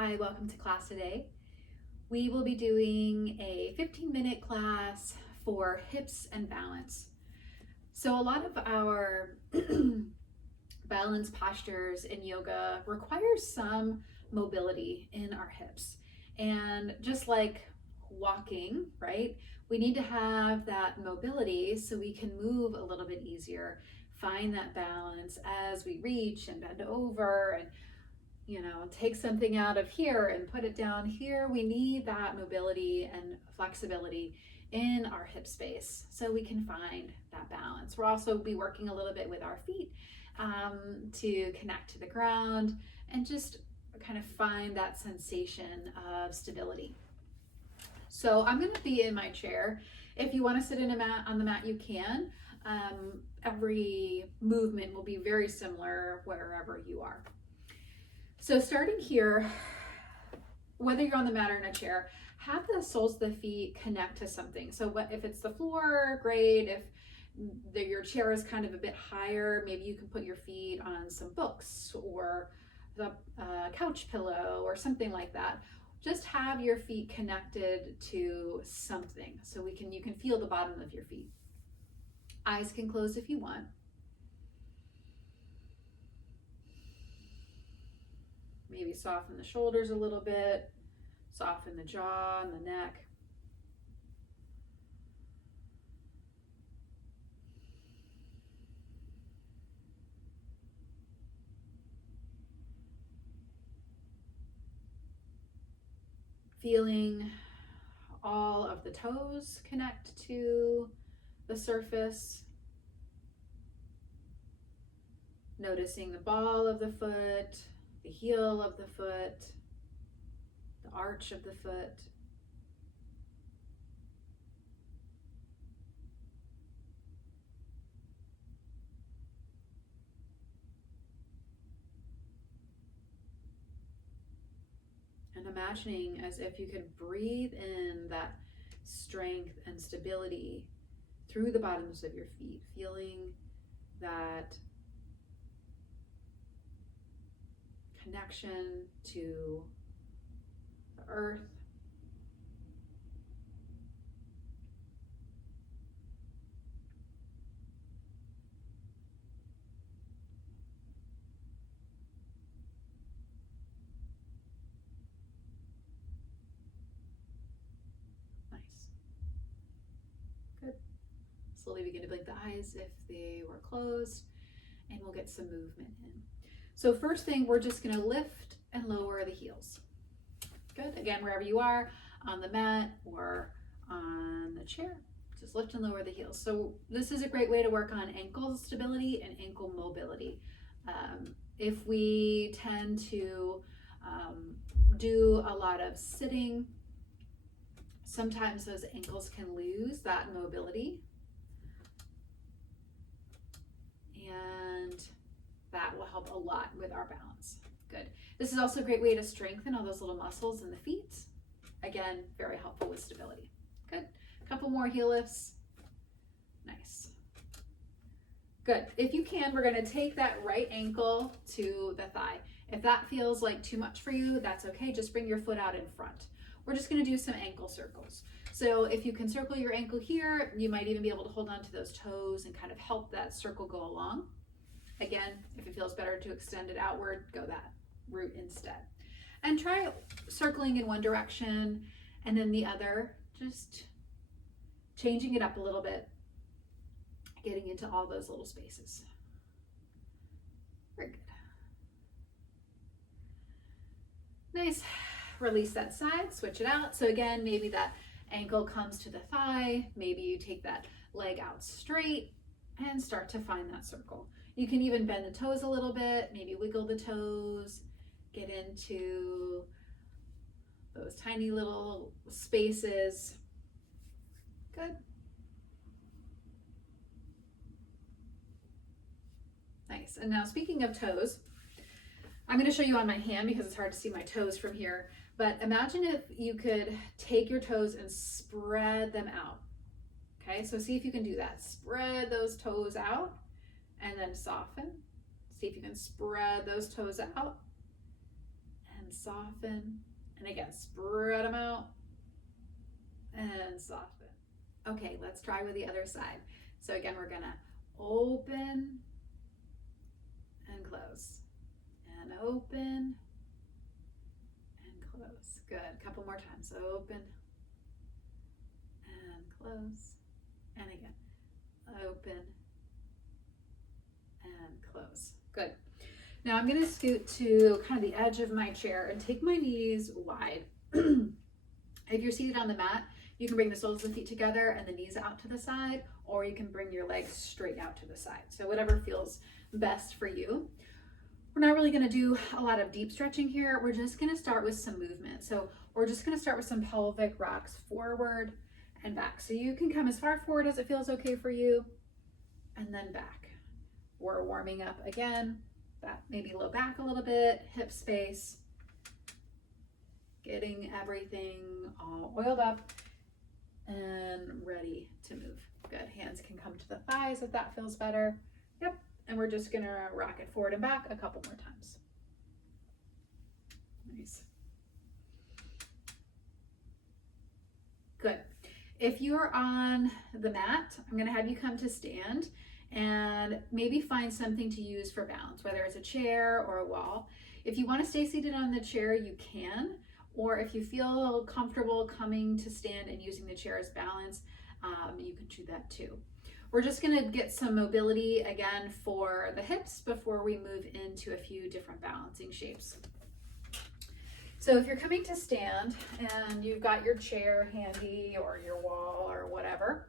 Hi, welcome to class today. We will be doing a 15-minute class for hips and balance. So a lot of our balance postures in yoga requires some mobility in our hips. And just like walking, right? We need to have that mobility so we can move a little bit easier, find that balance as we reach and bend over and take something out of here and put it down here. We need that mobility and flexibility in our hip space so we can find that balance. We'll also be working a little bit with our feet to connect to the ground and just kind of find that sensation of stability. So I'm going to be in my chair. If you want to sit in on the mat, you can. Every movement will be very similar wherever you are. So starting here, whether you're on the mat or in a chair, have the soles of the feet connect to something. So if it's the floor, great. If your chair is kind of a bit higher, maybe you can put your feet on some books or the couch pillow or something like that. Just have your feet connected to something so you can feel the bottom of your feet. Eyes can close if you want. Maybe soften the shoulders a little bit, soften the jaw and the neck. Feeling all of the toes connect to the surface. Noticing the ball of the foot, the heel of the foot, the arch of the foot. And imagining as if you could breathe in that strength and stability through the bottoms of your feet, feeling that connection to the earth. Nice. Good. Slowly begin to blink the eyes if they were closed, and we'll get some movement in. So first thing, we're just going to lift and lower the heels. Good. Again, wherever you are, on the mat or on the chair, just lift and lower the heels. So this is a great way to work on ankle stability and ankle mobility. If we tend to do a lot of sitting, sometimes those ankles can lose that mobility. And that will help a lot with our balance. Good. This is also a great way to strengthen all those little muscles in the feet. Again, very helpful with stability. Good. A couple more heel lifts. Nice. Good. If you can, we're going to take that right ankle to the thigh. If that feels like too much for you, that's okay. Just bring your foot out in front. We're just going to do some ankle circles. So if you can circle your ankle here, you might even be able to hold on to those toes and kind of help that circle go along. Again, if it feels better to extend it outward, go that route instead. And try circling in one direction and then the other, just changing it up a little bit, getting into all those little spaces. Very good. Nice. Release that side, switch it out. So again, maybe that ankle comes to the thigh. Maybe you take that leg out straight and start to find that circle. You can even bend the toes a little bit, maybe wiggle the toes, get into those tiny little spaces. Good. Nice. And now speaking of toes, I'm going to show you on my hand because it's hard to see my toes from here. But imagine if you could take your toes and spread them out. Okay, so see if you can do that. Spread those toes out and then soften. See if you can spread those toes out and and soften. And again, spread them out and soften. Okay, let's try with the other side. So again, we're gonna open and close, and open and close. Good, a couple more times. Open and close, and again, open and close. Good. Now I'm gonna scoot to kind of the edge of my chair and take my knees wide. If you're seated on the mat, you can bring the soles of the feet together and the knees out to the side, or you can bring your legs straight out to the side. So whatever feels best for you. We're not really gonna do a lot of deep stretching here. We're just gonna start with some movement. So we're just gonna start with some pelvic rocks forward and back. So you can come as far forward as it feels okay for you, and then back. We're warming up again. That maybe low back a little bit, hip space, getting everything all oiled up and ready to move. Good, hands can come to the thighs if that feels better. Yep, and we're just gonna rock it forward and back a couple more times. Nice. Good. If you're on the mat, I'm gonna have you come to stand and maybe find something to use for balance, whether it's a chair or a wall. If you want to stay seated on the chair, you can, or if you feel comfortable coming to stand and using the chair as balance, you can do that too. We're just going to get some mobility again for the hips before we move into a few different balancing shapes. So if you're coming to stand and you've got your chair handy or your wall or whatever,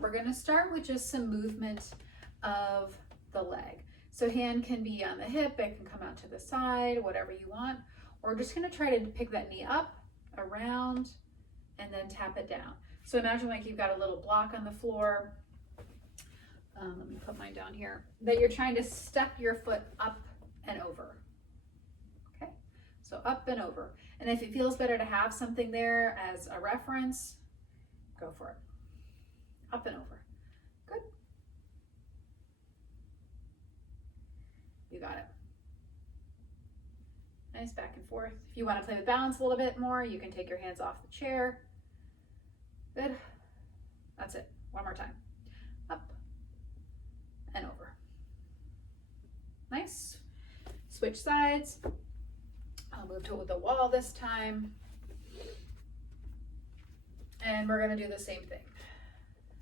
we're going to start with just some movement of the leg. So hand can be on the hip, it can come out to the side, whatever you want. We're just going to try to pick that knee up, around, and then tap it down. So imagine like you've got a little block on the floor. Let me put mine down here. That you're trying to step your foot up and over. Okay, so up and over. And if it feels better to have something there as a reference, go for it. Up and over. Good. You got it. Nice, back and forth. If you want to play with balance a little bit more, you can take your hands off the chair. Good. That's it. One more time. Up and over. Nice. Switch sides. I'll move to the wall this time. And we're going to do the same thing.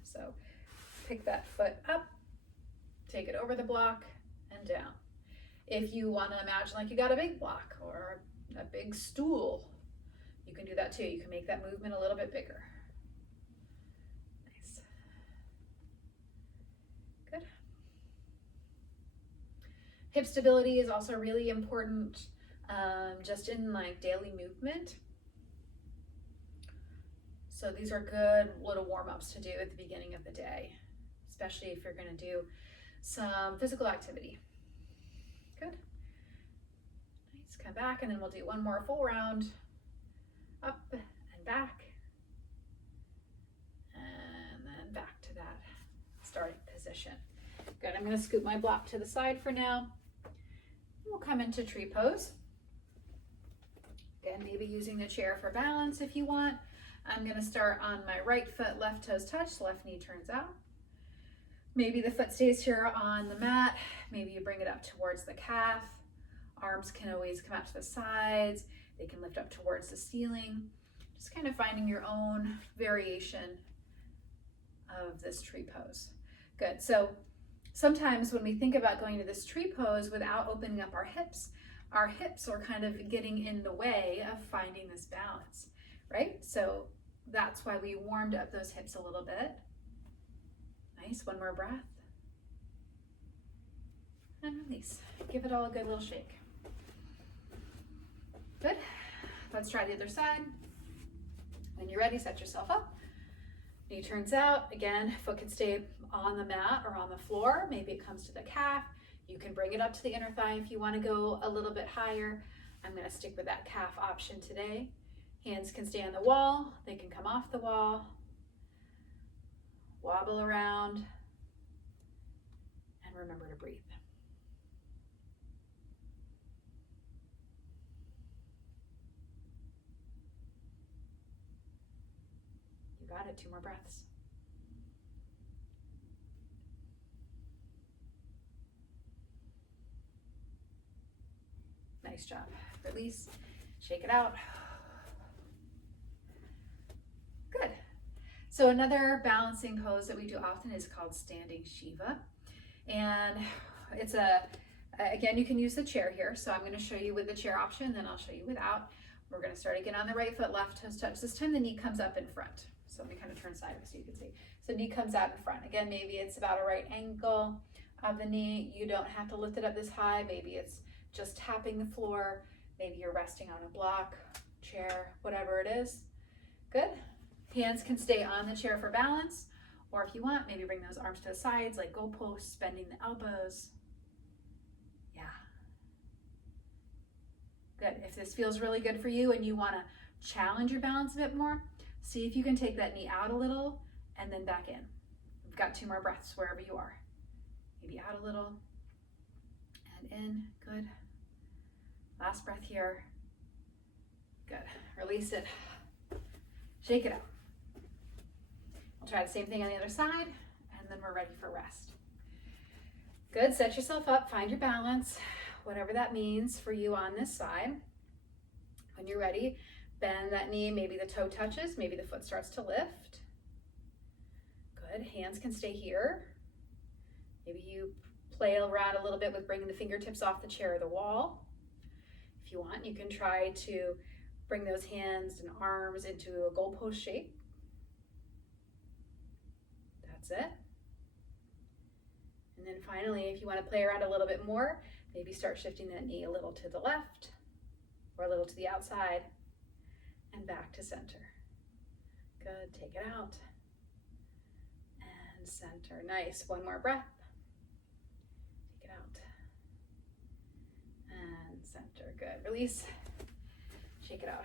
So pick that foot up, take it over the block and down. If you want to imagine like you got a big block or a big stool, you can do that too. You can make that movement a little bit bigger. Nice. Good. Hip stability is also really important just in like daily movement. So these are good little warm-ups to do at the beginning of the day, especially if you're going to do some physical activity. Good. Nice. Come back, and then we'll do one more full round. Up and back. And then back to that starting position. Good. I'm going to scoot my block to the side for now. We'll come into tree pose. Again, maybe using the chair for balance if you want. I'm going to start on my right foot, left toes touch, left knee turns out. Maybe the foot stays here on the mat. Maybe you bring it up towards the calf. Arms can always come out to the sides. They can lift up towards the ceiling. Just kind of finding your own variation of this tree pose. Good. So sometimes when we think about going to this tree pose without opening up our hips are kind of getting in the way of finding this balance. Right? So that's why we warmed up those hips a little bit. Nice, one more breath. And release. Give it all a good little shake. Good. Let's try the other side. When you're ready, set yourself up. Knee turns out. Again, foot can stay on the mat or on the floor. Maybe it comes to the calf. You can bring it up to the inner thigh if you want to go a little bit higher. I'm going to stick with that calf option today. Hands can stay on the wall, they can come off the wall, wobble around, and remember to breathe. Good, 2 more breaths. Nice job. Release, shake it out. Good. So another balancing pose that we do often is called standing Shiva. And it's again, you can use the chair here. So I'm going to show you with the chair option, then I'll show you without. We're going to start again on the right foot, left toes touch. This time the knee comes up in front. So let me kind of turn sideways so you can see. So knee comes out in front. Again, maybe it's about a right angle of the knee. You don't have to lift it up this high. Maybe it's just tapping the floor. Maybe you're resting on a block, chair, whatever it is. Good. Hands can stay on the chair for balance, or if you want, maybe bring those arms to the sides like goalposts, bending the elbows. Yeah. Good. If this feels really good for you and you want to challenge your balance a bit more, see if you can take that knee out a little and then back in. We've got 2 more breaths wherever you are. Maybe out a little and in. Good. Last breath here. Good. Release it. Shake it out. We'll try the same thing on the other side, and then we're ready for rest. Good. Set yourself up. Find your balance, whatever that means for you on this side. When you're ready, bend that knee. Maybe the toe touches. Maybe the foot starts to lift. Good. Hands can stay here. Maybe you play around a little bit with bringing the fingertips off the chair or the wall. If you want, you can try to bring those hands and arms into a goalpost shape. That's it. And then finally, if you want to play around a little bit more, maybe start shifting that knee a little to the left or a little to the outside and back to center. Good. Take it out and center. Nice. 1 more breath. Take it out and center. Good. Release. Shake it out.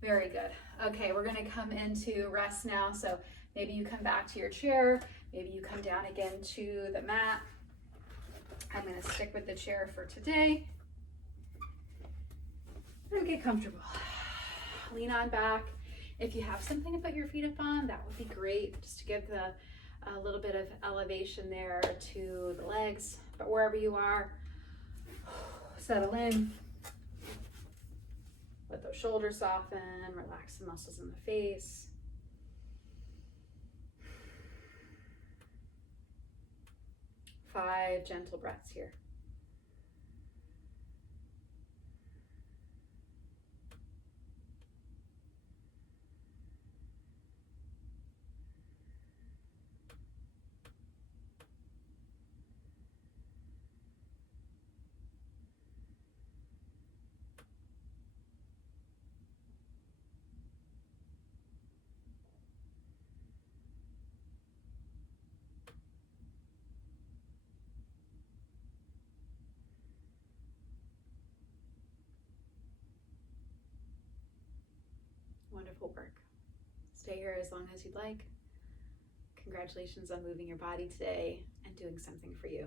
Very good. Okay, we're going to come into rest now. So maybe you come back to your chair. Maybe you come down again to the mat. I'm going to stick with the chair for today. And get comfortable. Lean on back. If you have something to put your feet up on, that would be great, just to give a little bit of elevation there to the legs. But wherever you are, settle in. Let those shoulders soften. Relax the muscles in the face. Five gentle breaths here. Wonderful work. Stay here as long as you'd like. Congratulations on moving your body today and doing something for you.